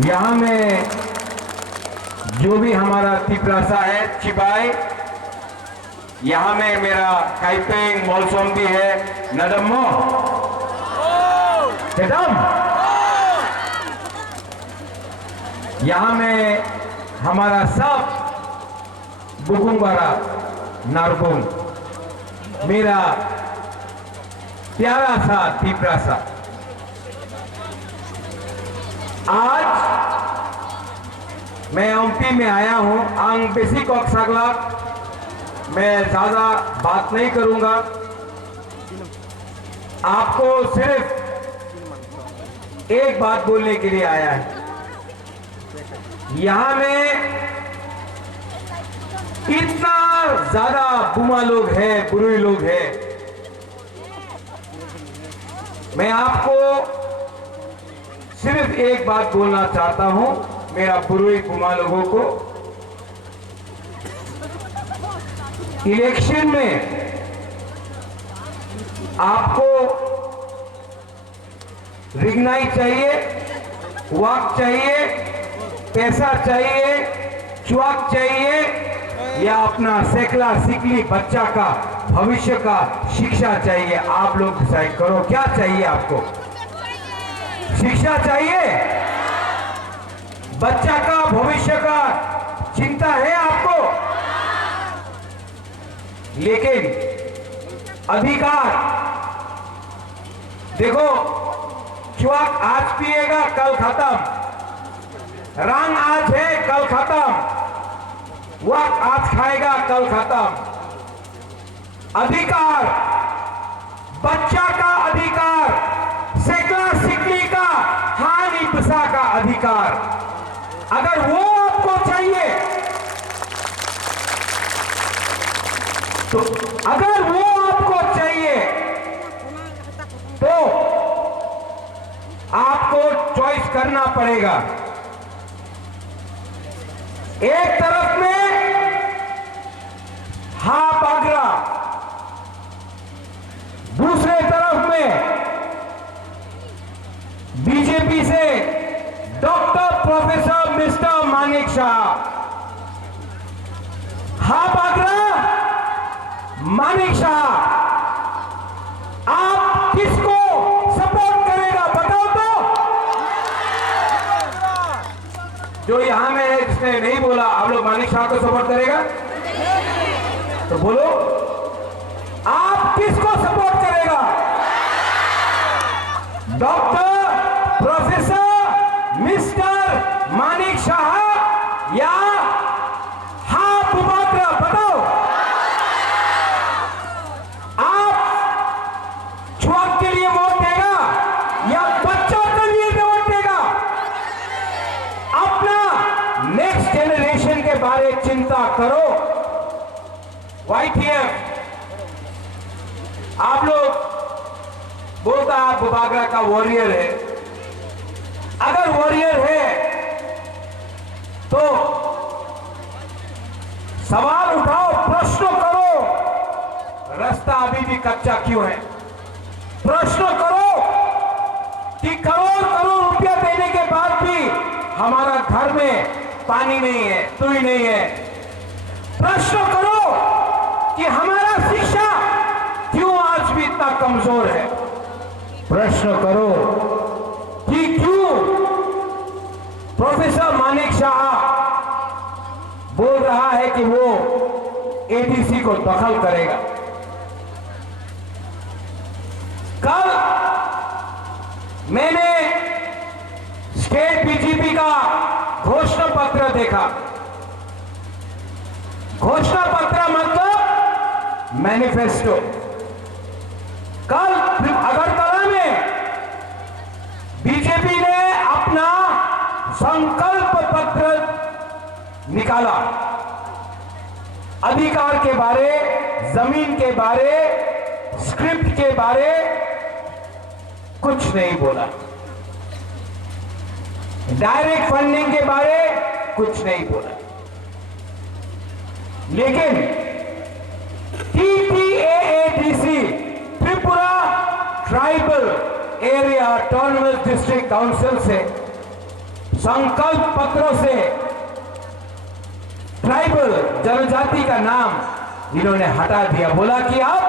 यहाँ में जो भी हमारा तिपरासा है चिबाई, यहाँ में मेरा काइपेंग मोलसोम भी है, नडम्मो चेटम, यहाँ में हमारा सब बुकुंबारा नारबुंग, मेरा प्यारा सा तिपरासा। आज मैं एमपी में आया हूं, आंग बेसिक ऑक्सागला, मैं ज्यादा बात नहीं करूंगा, आपको सिर्फ एक बात बोलने के लिए आया है। यहां में इतना ज्यादा बुमा लोग हैं, बुरुई लोग हैं, मैं आपको सिर्फ एक बात बोलना चाहता हूं मेरा बुरुई बुमा लोगों को। इलेक्शन में आपको रिगनाई चाहिए, वाक चाहिए, पैसा चाहिए, चुआक चाहिए, या अपना सेकला सिकली बच्चा का भविष्य का शिक्षा चाहिए। आप लोग डिसाइड करो क्या चाहिए आपको। शिक्षा चाहिए, बच्चा का भविष्य का चिंता है आपको, लेकिन अधिकार देखो, चुआक आज पिएगा कल खत्म, रंग आज है कल खत्म, वाक आज खाएगा कल खत्म। अधिकार, बच्चा का अधिकार, सेकला सिकली का, हानि पिसा का अधिकार, अगर वो आपको चाहिए तो अगर वो आपको चाहिए तो आपको चॉइस करना पड़ेगा। एक तरफ में हा बागरा, दूसरे तरफ में बीजेपी से doctor professor mister Manik Shah. हा बागरा, मानिक शाह, आप किसको सपोर्ट करेगा बताओ तो। जो यहां में है जिसने नहीं बोला, आप लोग मानिक शाह को सपोर्ट करेगा तो बोलो, आप किसको सपोर्ट करेगा? Doctor professor mister Manik Shah या हा बुबाकरा? बताओ, आप छुआक के लिए वोट देगा या बच्चों के लिए वोट देगा? अपना नेक्स्ट जेनरेशन के बारे में चिंता करो। YTF आप लोग बोलता है बुबागरा का वॉरियर है, अगर वॉरियर है तो सवाल उठाओ, प्रश्न करो, रास्ता अभी भी कच्चा क्यों है? प्रश्न करो कि करोड़ करोड़ रुपया देने के बाद भी हमारा घर में पानी नहीं है, सुई नहीं है। प्रश्न करो कि हमारा शिक्षा क्यों आज भी इतना कमजोर है। प्रश्न करो कि क्यों प्रोफेसर मानिक शाह बोल रहा है कि वो एडीसी को दखल करेगा। कल मैंने स्टेट बीजेपी का घोषणा पत्र देखा। घोषणा पत्र मतलब मैनिफेस्टो। कल अगरतला में बीजेपी ने अपना संकल्प पत्र निकाला। अधिकार के बारे, जमीन के बारे, स्क्रिप्ट के बारे कुछ नहीं बोला। डायरेक्ट फंडिंग के बारे कुछ नहीं बोला। लेकिन TTAADC, Tripura tribal area autonomous district council से संकल्प पत्रों से ट्राइबल जनजाति का नाम इन्होंने हटा दिया। बोला कि अब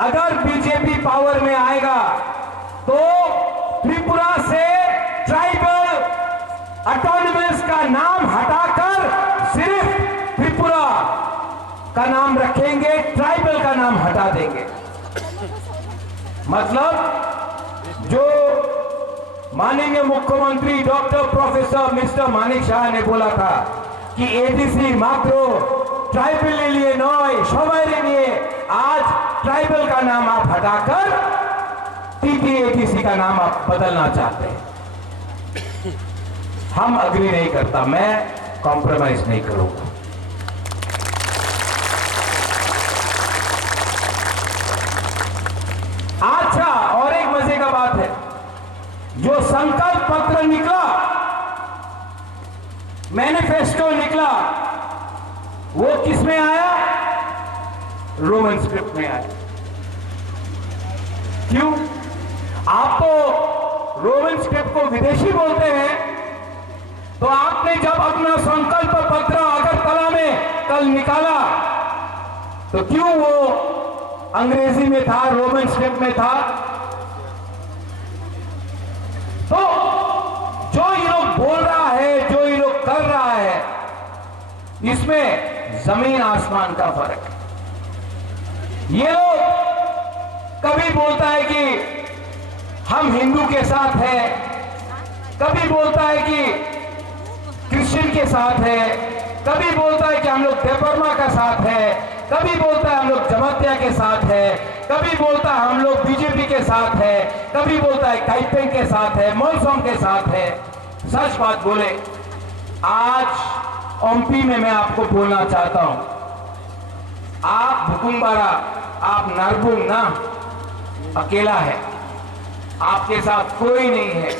अगर बीजेपी पावर में आएगा तो त्रिपुरा से ट्राइबल ऑटोनॉमस का नाम हटाकर सिर्फ त्रिपुरा का नाम रखेंगे, ट्राइबल का नाम हटा देंगे। मतलब जो माननीय मुख्यमंत्री doctor professor mister Manik Shah ने बोला था कि एडीसी मात्रो ट्राइबल लिए नॉय सवारी लिए, आज ट्राइबल का नाम आप हटाकर टीटीएटीसी का नाम आप बदलना चाहते हैं। हम अग्री नहीं करता, मैं कॉम्प्रोमाइज नहीं करूंगा। अच्छा, और एक मजे का बात है, जो संकल्प पत्र निकला, मैनिफेस्टो निकला, वो किस में आया? रोमन स्क्रिप्ट में आया। क्यों? आप तो रोमन स्क्रिप्ट को विदेशी बोलते हैं, तो आपने जब अपना संकल्प पत्र अगरतला में कल निकाला तो क्यों वो अंग्रेजी में था, रोमन स्क्रिप्ट में था? तो जो ये लोग बोल रहा है, जो ये लोग कर रहा है, इसमें जमीन आसमान का फर्क है। ये लोग कभी बोलता है कि हम हिंदू के साथ हैं, कभी बोलता है कि क्रिश्चियन के साथ है, कभी बोलता है कि हम लोग देवबर्मा का साथ है, कभी बोलता है हम लोग जमातिया के साथ है, कभी बोलता है हम लोग बीजेपी के साथ है, कभी बोलता है काइपेंग के साथ है, मोलसोम के साथ है। सच बात बोले, आज ओमपी में मैं आपको बोलना चाहता हूं, आप भुकुम्बारा, आप नरबुंग ना अकेला है, आपके साथ कोई नहीं है,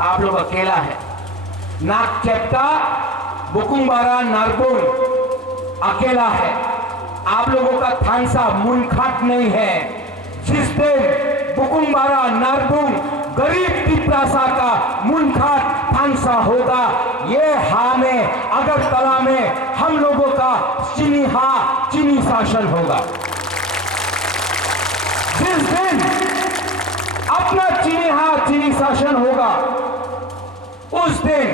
आप लोग अकेला है। नागचेप्टा, बुकुम्बारा, नरबुंग अकेला है। आप लोगों का थानसा मुनखाट नहीं है। जिस दिन बुकुम्बारा, नरबुंग, गरीब तिप्रासा का मुनखाट थानसा होगा, ये हा में अगरतला में हम लोगों का चीनी शासन होगा। जिस दिन अपना चीनी शासन होगा, उस दिन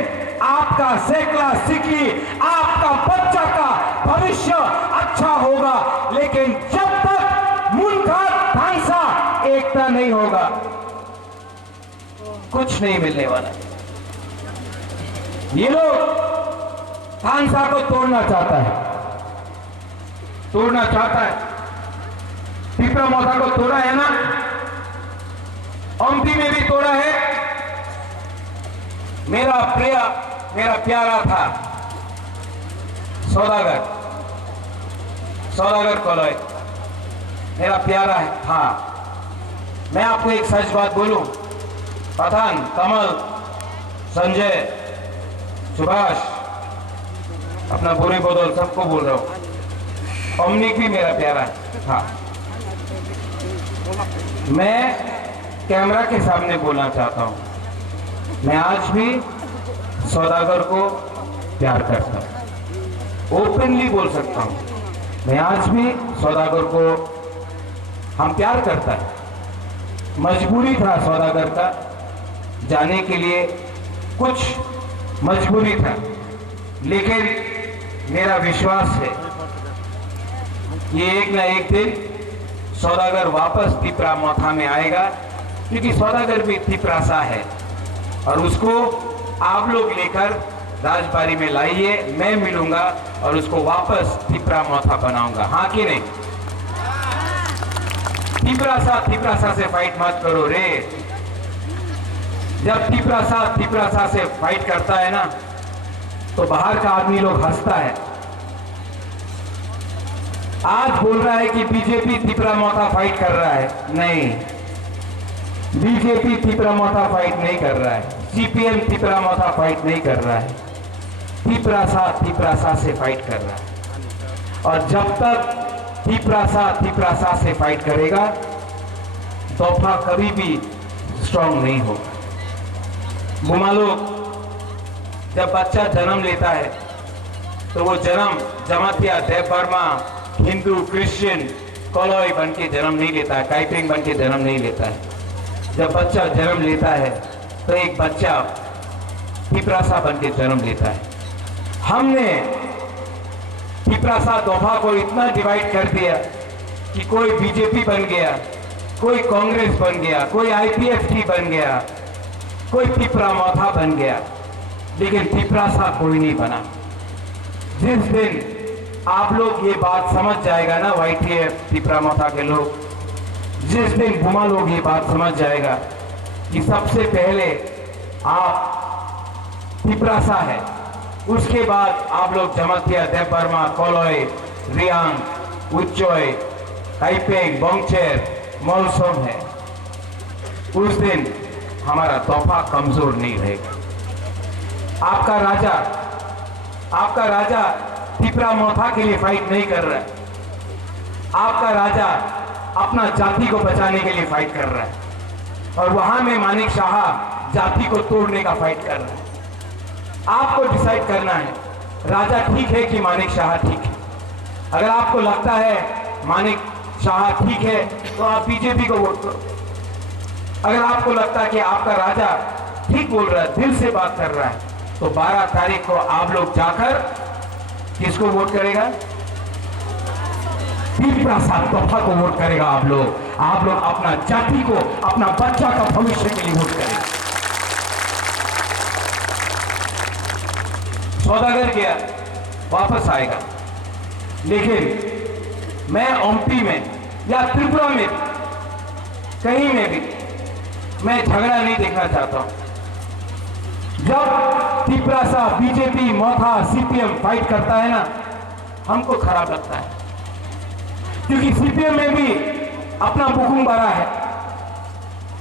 आपका सेकला सिकली, आपका बच्चा का भविष्य अच्छा होगा। लेकिन जब तक मुनखाट थानसा एकता नहीं होगा, कुछ नहीं मिलने वाला। ये लोग थानसा को तोड़ना चाहता है, तोड़ना चाहता है। तिपरा मोथा को तोड़ा है ना, ओमपी में भी तोड़ा है। मेरा प्यारा था सौदागर कॉलोनी, मेरा प्यारा था। मैं आपको एक सच बात बोलूं, पठान, कमल, संजय, सुभाष, अपना बुरे बदौल सबको बोल रहा हूं, ओमनिक भी मेरा प्यारा था। मैं कैमरा के सामने बोलना चाहता हूं, मैं आज भी सौदागर को प्यार करता हूं, ओपनली बोल सकता हूं। मैं आज भी सौदागर को हम प्यार करता है। मजबूरी था सौदागर का जाने के लिए, कुछ मजबूरी था, लेकिन मेरा विश्वास है ये एक ना एक दिन सौदागर वापस तिपरा मोथा में आएगा, क्योंकि सौदागर भी तिपरासा है और उसको आप लोग लेकर राजबाड़ी में लाइए, मैं मिलूंगा और उसको वापस तिपरा मोथा बनाऊंगा। हाँ कि नहीं? तिपरासा से फाइट मत करो रे। जब तिपरासा से फाइट करता है ना, तो बाहर का आदमी लोग हंसता है। आज बोल रहा है कि बीजेपी तिपरा मोथा फाइट कर रहा है, नहीं, बीजेपी तिपरा मोथा फाइट नहीं कर रहा है, सीपीएम तिपरा मोथा फाइट नहीं कर रहा है, तिपरासा से फाइट कर रहा है। और जब तक तिपरासा से फाइट करेगा, तोहफा कभी भी स्ट्रांग नहीं होगा। गुमा लोग जब बच्चा जन्म लेता है तो वो जन्म जमातिया, देवबर्मा, हिंदू, क्रिश्चियन, कोलोई बन के जन्म नहीं लेता है, काइपिंग बन के जन्म नहीं लेता है। जब बच्चा जन्म लेता है तो एक बच्चा पिपरासा बन के जन्म लेता है। हमने पिपरासा दोफा को इतना डिवाइड कर दिया कि कोई बीजेपी बन गया, कोई कांग्रेस बन गया, कोई आईपीएफटी बन गया, कोई पिपरा मोथा बन गया, लेकिन पिपरासा कोई नहीं बना। जिस दिन आप लोग ये बात समझ जाएगा ना, वाईटीएफ, पिपरा मोथा के लोग, जिस दिन बुमा लोग ये बात समझ जाएगा कि सबसे पहले आप पिपरासा है, उसके बाद आप लोग जमातिया, देवबर्मा, कोलोई, रियांग, उच्चोय, काइपेंग, बोंगचेर, मोलसोम है, उस दिन हमारा तोहफा कमजोर नहीं रहेगा। आपका राजा पिपरा मोथा के लिए फाइट नहीं कर रहा है। आपका राजा अपना जाति को बचाने के लिए फाइट कर रहा है, और वहां में मानिक शाह जाति को तोड़ने का फाइट कर रहा है। आपको डिसाइड करना है, राजा ठीक है कि मानिक शाह ठीक है। अगर आपको लगता है मानिक शाह ठीक है तो आप बीजेपी को वोट करो। अगर आपको लगता है कि आपका राजा ठीक बोल रहा है, दिल से बात कर रहा है, तो 12 तारीख को आप लोग जाकर किसको वोट करेगा? पिपरासा तोहफा को वोट करेगा। आप लोग अपना जाति को, अपना बच्चा का भविष्य के लिए वोट करेगा। सौदागर गया, वापस आएगा, लेकिन मैं एमपी में या त्रिपुरा में कहीं में भी मैं झगड़ा नहीं देखना चाहता हूं। जब पिपरासा, बीजेपी, मोथा, सीपीएम फाइट करता है ना, हमको खराब लगता है, क्योंकि सीपीएम में भी अपना बुकुंबारा है,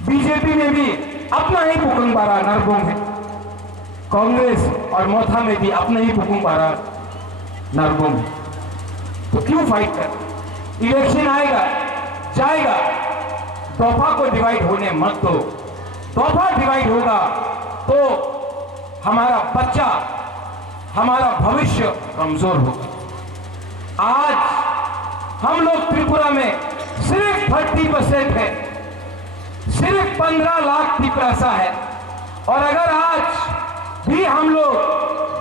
बीजेपी में भी अपना ही बुकुंबारा नरबोंग है, कांग्रेस और मोथा में भी अपना ही बुकुंबारा नरबोंग है। तो क्यों फाइट कर? इलेक्शन आएगा जाएगा, तोहफा को डिवाइड होने मत दो। तोहफा डिवाइड होगा तो हमारा बच्चा, हमारा भविष्य कमजोर होगा। आज हम लोग त्रिपुरा में सिर्फ 30% है, सिर्फ 15 लाख पिपरासा है, और अगर आज भी हम लोग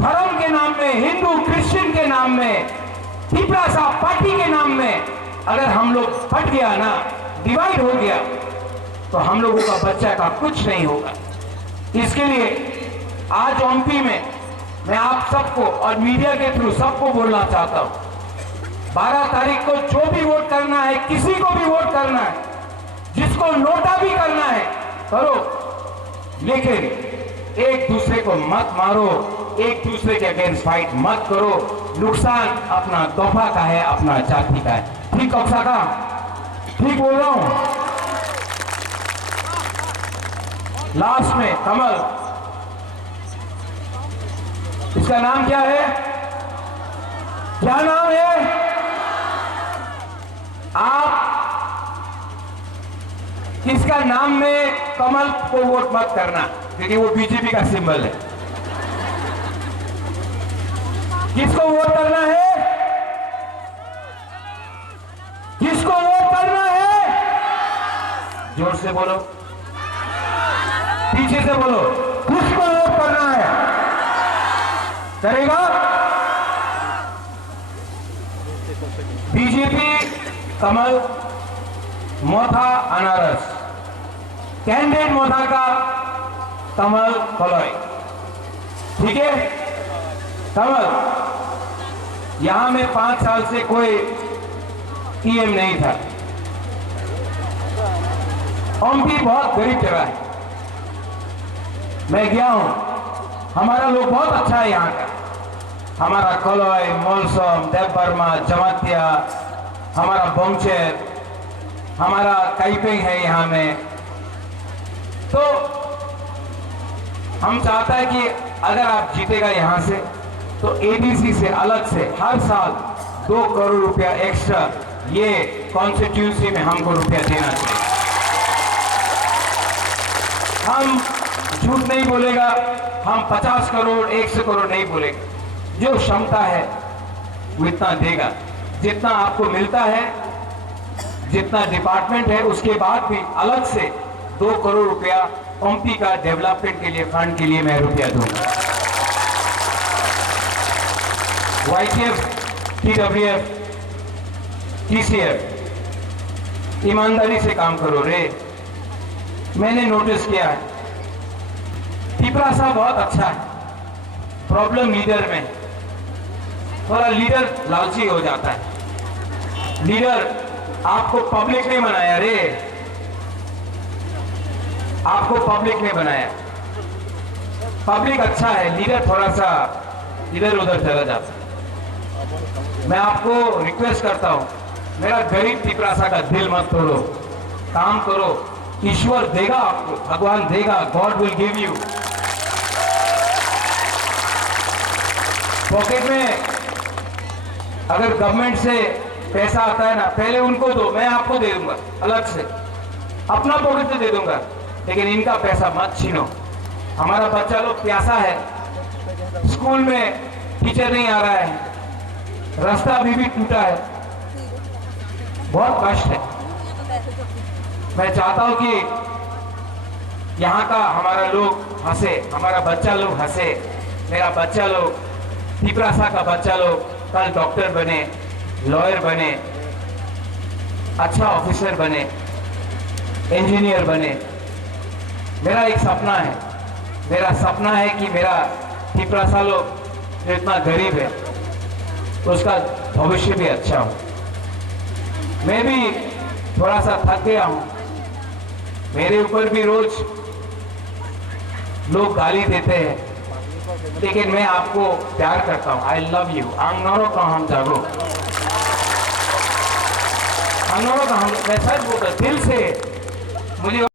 धर्म के नाम में, हिंदू क्रिश्चियन के नाम में, पिपरासा पार्टी के नाम में अगर हम लोग फट गया ना, डिवाइड हो गया, तो हम लोगों का बच्चा का कुछ नहीं होगा। इसके लिए आज एमपी में मैं आप सबको और मीडिया के थ्रू सबको बोलना चाहता हूं, 12 तारीख को जो भी वोट करना है, किसी को भी वोट करना है, जिसको नोटा भी करना है करो, लेकिन एक दूसरे को मत मारो, एक दूसरे के अगेंस्ट फाइट मत करो। नुकसान अपना तोहफा का है, अपना जाति का है। ठीक कौसा का? ठीक बोल रहा हूं? लास्ट में कमल, इसका नाम क्या है? क्या नाम है? आप इसका नाम में कमल को वोट मत करना, क्योंकि वो बीजेपी का सिंबल है। किसको वोट करना है? किसको वोट करना है? जोर से बोलो, पीछे से बोलो, किसको वोट करना है? करेगा बीजेपी कमल, मोथा अनारस, कैंडिडेट मोथा का कमल कोलोई। ठीक है? कमल, यहां में 5 साल से कोई पीएम नहीं था। एमपी बहुत गरीब जगह है, मैं गया हूं, हमारा लोग बहुत अच्छा है यहाँ का। हमारा कोलोई, मोलसोम, देवबर्मा, जमातिया, हमारा बोंगचेर, हमारा काइपेंग है यहाँ में। तो हम चाहता है कि अगर आप जीतेगा यहाँ से, तो एडीसी से अलग से हर साल 2 करोड़ रुपया एक्स्ट्रा ये कॉन्स्टिट्यूंसी में हमको रुपया देना चाहिए। हम झूठ नहीं बोलेगा, हम 50 करोड़ 100 करोड़ नहीं बोलेगा। जो क्षमता है वो इतना देगा, जितना आपको मिलता है, जितना डिपार्टमेंट है, उसके बाद भी अलग से 2 करोड़ रुपया ओमपी का डेवलपमेंट के लिए, फंड के लिए मैं रुपया दूंगा। YTF, TWF, TCF, ईमानदारी से काम करो रे। मैंने नोटिस किया है तिपरा साहब बहुत अच्छा है, प्रॉब्लम लीडर में, थोड़ा लीडर लालची हो जाता है। लीडर आपको पब्लिक ने बनाया रे, आपको पब्लिक ने बनाया। पब्लिक अच्छा है, लीडर थोड़ा सा इधर उधर चला जाता है। मैं आपको रिक्वेस्ट करता हूं, मेरा गरीब तिपरासा का दिल मत तोड़ो, काम करो, ईश्वर देगा आपको, भगवान देगा, God will give you. Pocket में अगर गवर्नमेंट से पैसा आता है ना, पहले उनको दो, मैं आपको दे दूंगा अलग से, अपना पॉकेट से दे दूंगा, लेकिन इनका पैसा मत छीनो। हमारा बच्चा लोग प्यासा है, स्कूल में टीचर नहीं आ रहा है, रास्ता अभी भी टूटा है, बहुत कष्ट है। मैं चाहता हूं कि यहाँ का हमारा लोग हंसे, हमारा बच्चा लोग हंसे, मेरा बच्चा लोग, तिपरासा का बच्चा लोग कल डॉक्टर बने, लॉयर बने, अच्छा ऑफिसर बने, इंजीनियर बने। मेरा एक सपना है, मेरा सपना है कि मेरा तिपरासा लोग जो इतना गरीब है तो उसका भविष्य भी अच्छा हो। मैं भी थोड़ा सा थक गया हूं, मेरे ऊपर भी रोज लोग गाली देते हैं, लेकिन मैं आपको प्यार करता हूं। I love you. आंगनों का हम जागो, आंगनों का हम, मैं सच बोलता दिल से। मुझे